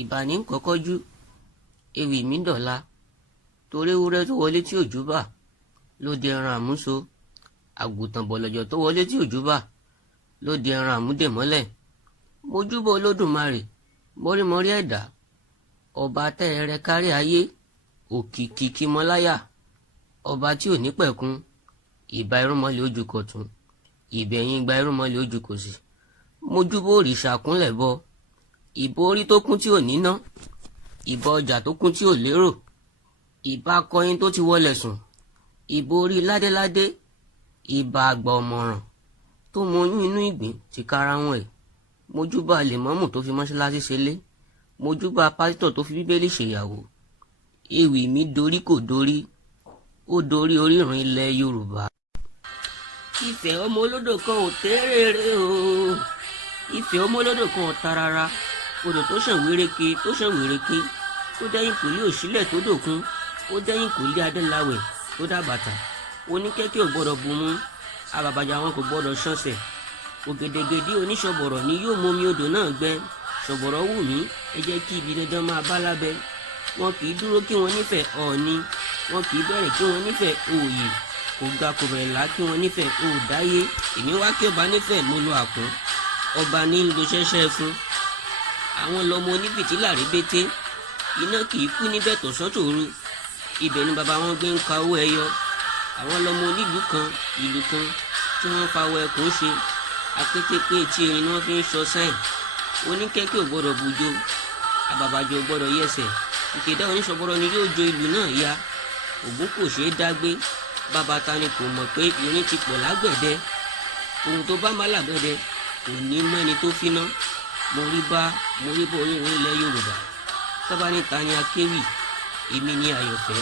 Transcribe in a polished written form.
ìbà ní kọ́kọ́ jú ewì mi dọ̀la torí ewúrẹ́ tó wọlé tí òjú bà ló di ẹran àmúso àgùntàn bọ̀lọ̀jọ̀ tó wọlé tí òjú bà ló di ẹran àmúdèmọ́lẹ̀ mojúbọ olódùmarè mọ́rímọ́rí ẹ̀dá ọba tẹ́ẹrẹ kárí ayé òkìkí kímọ́láyà ọba tí ò ní pẹ̀kun ìbà irúnmọlẹ̀ ojú kọ̀tún ìbẹ̀yìn gba irúnmọlẹ̀ ojú kòsì mojúbọ òrìṣà kúnlẹ̀ bọ ìbà orí tó kún tí ò níná ìbà ọjà tó kún tí ò lérò ìbà akọyin tó ti wọlẹ̀ sùn ìbà orí ládéládé ìbà àgbà ọ̀mọ̀ràn tó mọ oyún inú ìgbín ti kára wọn ẹ̀ mojúbà lèmọ́mù tó fi mọ́ṣáláṣí ṣelé mojúbà pásítọ̀ tó fi bíbélì ṣèyàwó ewì mi dorí kò dorí ó dorí orírun ilẹ̀ Yorùbá. Ifẹ̀ ọmọ olódò kan ò tẹ́rẹ̀ẹ́rẹ́ o Ifẹ̀ ọmọ olódò kan ò tarara odò tó ṣàn wéréke tó dẹ́yìn kò lé òṣìlẹ̀ tó dòkun ó dẹ́yìn kò lé adéláwẹ̀ tó dàbàtà oníkẹ́kẹ́ ò gbọ́dọ̀ bùnmú àbàbàjà wọn kò gbọ́dọ̀ ṣọ̀ṣẹ̀ ògèdègèdè oníṣọ̀bọ̀rọ̀ ni yóò mú omi odò náà gbẹ ṣọ̀bọ̀rọ̀ wù mí ẹ jẹ́ kí ibi dandan máa bá lábẹ́ wọn kì í dúró kí wọ́n nífẹ̀ẹ́ Ọọ̀ni wọn kì í bẹ̀rẹ̀ kí wọ́n nífẹ̀ẹ́ Òòyè kò ga kò bẹ̀rẹ̀ là kí wọ́n nífẹ̀ẹ́ Òòdáyé èmi wá kí ọba nífẹ̀ẹ́ mo lo àpọ́n ọba ní ń lo ṣẹ́ṣẹ́ fún àwọn lọmọ onífìtílà rébété iná kì í kú níbẹ̀ tọ̀sán tòru ibẹ̀ ni bàbá wọn gbé ń ka owó ẹyọ àwọn lọmọ onílùú kan ìlú kan tí wọ́n fa awọ ẹkùn ṣe akétépé etí erin ni wọ́n fi ń ṣọ sáìn oníkẹ́kẹ́ ò gbọ́dọ̀ bujo àbàbàjọ ò gbọ́dọ̀ yẹsẹ̀ ìkédà oníṣọ̀bọ̀rọ̀ ni yóò jo ìlú náà ya ògún kò ṣeé dágbé bàbá ta ni kò mọ̀ pé irin ti pọ̀ lágbẹ̀dẹ ohun tó bá má lágbẹ̀dẹ kò ní mẹ́ni tó finá mo rí bọ́ orírun ilẹ̀ Yorùbá sábà níta ni akéwì èmi ní Ayọ̀fẹ́.